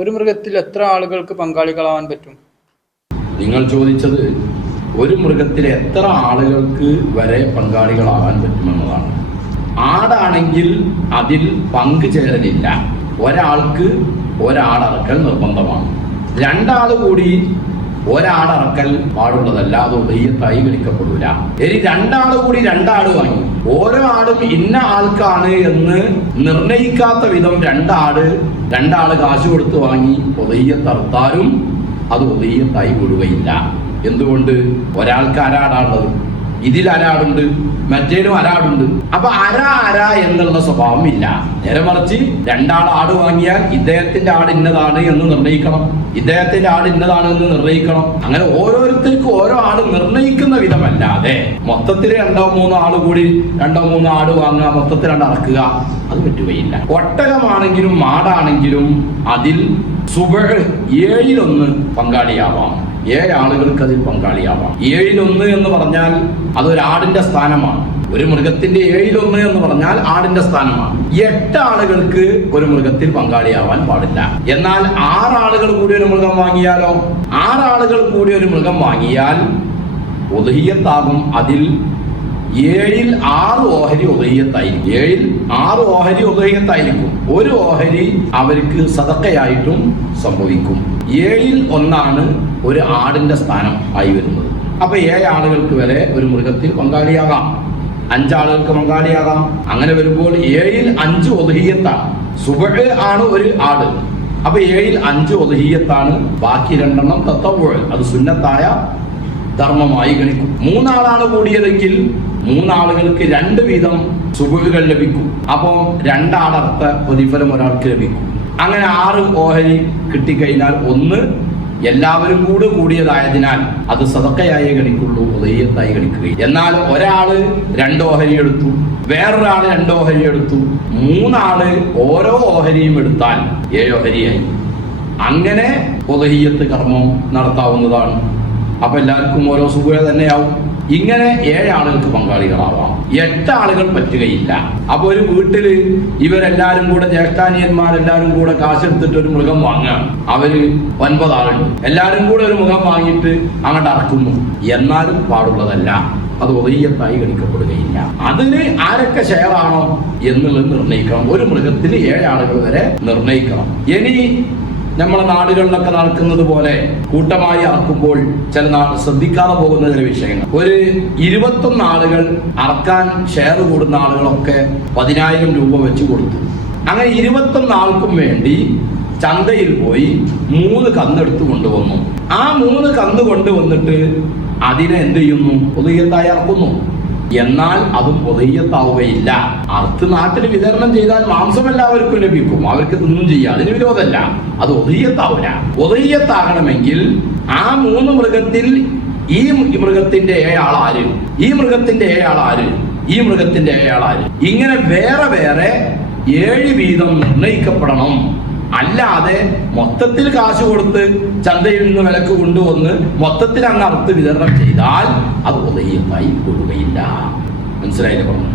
ഒരു മൃഗത്തിൽ എത്ര ആളുകൾക്ക് പങ്കാളികളാവാൻ പറ്റും? നിങ്ങൾ ചോദിച്ചത് ഒരു മൃഗത്തിൽ എത്ര ആളുകൾക്ക് വരെ പങ്കാളികളാവാൻ പറ്റുമെന്നതാണ്. ആടാണെങ്കിൽ അതിൽ പങ്കുചേരലില്ല. ഒരാൾക്ക് ഒരാടറക്കൽ നിർബന്ധമാണ്. രണ്ടാള് കൂടി ഒരാടറക്കൽ പാടുള്ളതല്ല, അത് ഉദയ്യത്തായി ഗണിക്കപ്പെടില്ല. ഇനി രണ്ടാള് കൂടി രണ്ടാട് വാങ്ങി, ഓരോ ആടും ഇന്ന ആൾക്കാണ് എന്ന് നിർണയിക്കാത്ത വിധം രണ്ടാള് കാശ് കൊടുത്ത് വാങ്ങി ഉദയ്യത്തറുത്താലും അത് ഉദയ്യത്തായി വിടുകയില്ല. എന്തുകൊണ്ട്? ഒരാൾക്ക് അരാടാണുള്ളത്, ഇതിൽ അരാടുണ്ട്, മറ്റേലും അരാടുണ്ട്. അപ്പൊ അര എന്നുള്ള സ്വഭാവം ഇല്ല. നേരെ മറിച്ച് രണ്ടാൾ ആട് വാങ്ങിയാൽ ഇദ്ദേഹത്തിന്റെ ആട് ഇന്നതാണ് എന്ന് നിർണയിക്കണം, ഇദ്ദേഹത്തിന്റെ ആട് ഇന്നതാണ് എന്ന് നിർണയിക്കണം. അങ്ങനെ ഓരോരുത്തർക്കും ഓരോ ആട് നിർണയിക്കുന്ന വിധമല്ലാതെ മൊത്തത്തിൽ രണ്ടോ മൂന്നോ ആട് വാങ്ങുക, മൊത്തത്തിൽ അറക്കുക, അത് പറ്റുകയില്ല. ഒട്ടകമാണെങ്കിലും മാടാണെങ്കിലും അതിൽ സുബഹ് 7-1 പങ്കാളിയാവാം. 7 ആളുകൾക്ക് അതിൽ പങ്കാളിയാവാം. 7-1 എന്ന് പറഞ്ഞാൽ അതൊരാടിന്റെ സ്ഥാനമാണ്. ഒരു മൃഗത്തിന്റെ 7-1 എന്ന് പറഞ്ഞാൽ ആടിന്റെ സ്ഥാനമാണ്. 8 ആളുകൾക്ക് ഒരു മൃഗത്തിൽ പങ്കാളിയാവാൻ പാടില്ല. എന്നാൽ 6 ആളുകൾ കൂടി ഒരു മൃഗം വാങ്ങിയാലോ? 6 ആളുകൾ കൂടി ഒരു മൃഗം വാങ്ങിയാൽ ഉദഹിയത്താകും. അതിൽ 7-6 ഓഹരി ഉദഹിയത്തായിരിക്കും. 7-6 ഓഹരി ഉദഹിയത്തായിരിക്കും. ഒരു ഓഹരി അവർക്ക് സദഖയായിട്ടും സംഭവിക്കും. 7-1 ഒരു ആടിന്റെ സ്ഥാനം ആയി വരുന്നത്. അപ്പൊ 7 ആളുകൾക്ക് വരെ ഒരു മൃഗത്തിൽ പങ്കാളിയാകാം, 5 ആളുകൾക്ക് പങ്കാളിയാകാം. അങ്ങനെ വരുമ്പോൾ 7-5 ഉദഹിയത്താണ്. സുബഹ് ആണ് ഒരു ആട്. അപ്പൊ 7-5 ഉദഹിയത്താണ്. ബാക്കി 2 തത്തവ്വുഅ്, അത് സുന്നത്തായ ധർമ്മമായി ഗണിക്കും. 3 ആളാണ് കൂടിയതെങ്കിൽ 3 ആളുകൾക്ക് 2 വീതം സുബഹുകൾ ലഭിക്കും. അപ്പം 2 ആടർത്ത പ്രതിഫലം ഒരാൾക്ക് ലഭിക്കും. അങ്ങനെ 6 ഓഹരി കിട്ടിക്കഴിഞ്ഞാൽ 1 എല്ലാവരും കൂടിയതായതിനാൽ അത് സദഖയായി ഗണിക്കുള്ളൂ, ഉദയ്യത്തായി ഗണിക്കുകയും. എന്നാൽ ഒരാള് 2 ഓഹരി എടുത്തു, വേറൊരാള് 2 ഓഹരി എടുത്തു, 3 ആള് ഓരോ ഓഹരിയും എടുത്താൽ 7 ഓഹരിയായി. അങ്ങനെ ഉദയ്യത്ത് കർമ്മം നടത്താവുന്നതാണ്. അപ്പൊ എല്ലാവർക്കും ഓരോ സുബഹ തന്നെയാവും. ഇങ്ങനെ 7 ആളുകൾക്ക് പങ്കാളികളാവാം. 8 ആളുകൾ പറ്റുകയില്ല. അപ്പൊ ഒരു വീട്ടില് ഇവരെല്ലാരും കൂടെ, ജ്യേഷ്ഠാനിയന്മാരെല്ലാരും കൂടെ കാശെടുത്തിട്ട് ഒരു മൃഗം വാങ്ങുകയാണ്. അവര് 9 ആളുണ്ട്. എല്ലാരും കൂടെ ഒരു മൃഗം വാങ്ങിയിട്ട് അങ്ങോട്ട് അറക്കുന്നു. എന്നാലും പാടുള്ളതല്ല, അത് ഉദയ്യത്തായി ഗണിക്കപ്പെടുകയില്ല. അതിന് ആരൊക്കെ ഷെയറാണോ എന്നുള്ളത് നിർണയിക്കണം. ഒരു മൃഗത്തിന് 7 ആളുകൾ വരെ നിർണയിക്കണം. ഇനി നമ്മളെ നാടുകളിലൊക്കെ നടക്കുന്നത് പോലെ കൂട്ടമായി അറക്കുമ്പോൾ ചില ശ്രദ്ധിക്കാതെ പോകുന്ന ചില വിഷയങ്ങൾ. ഒരു 21 ആളുകൾ അറക്കാൻ ഷെയർ കൂടുന്ന ആളുകളൊക്കെ 10,000 രൂപ വെച്ച് കൊടുത്തു. അങ്ങനെ 21 ആൾക്കും വേണ്ടി ചന്തയിൽ പോയി 3 കന്നെടുത്ത് കൊണ്ടുവന്നു. ആ 3 കന്ന് കൊണ്ടുവന്നിട്ട് അതിനെ എന്ത് ചെയ്യുന്നു? ഉദയ്യത്തായി അറക്കുന്നു. എന്നാൽ അതും ഉദയ്യത്താവുകയില്ല. അറുത്ത് നാട്ടിൽ വിതരണം ചെയ്താൽ മാംസം എല്ലാവർക്കും ലഭിക്കും, അവർക്ക് തിന്നും ചെയ്യാം, അതിന് വിരോധമല്ല. അത് ഉദയ്യത്താവില്ല. ഉദയ്യത്താകണമെങ്കിൽ ആ 3 മൃഗത്തിൽ ഈ മൃഗത്തിന്റെ 7 ആളാര്, ഈ മൃഗത്തിന്റെ 7 ആളാര്, ഈ മൃഗത്തിന്റെ 7 ആളാര്, ഇങ്ങനെ വേറെ വേറെ 7 വീതം നിർണയിക്കപ്പെടണം. അല്ലാതെ മൊത്തത്തിൽ കാശ് കൊടുത്ത് ചന്തയിൽ നിന്ന് വിലക്ക് കൊണ്ടുവന്ന് മൊത്തത്തിൽ അങ്ങ് അറുത്ത് വിതരണം ചെയ്താൽ അത് ഉദയ്യത്തായി കൊടുക്കുകയില്ല. മനസ്സിലായില്ലേ പറഞ്ഞു?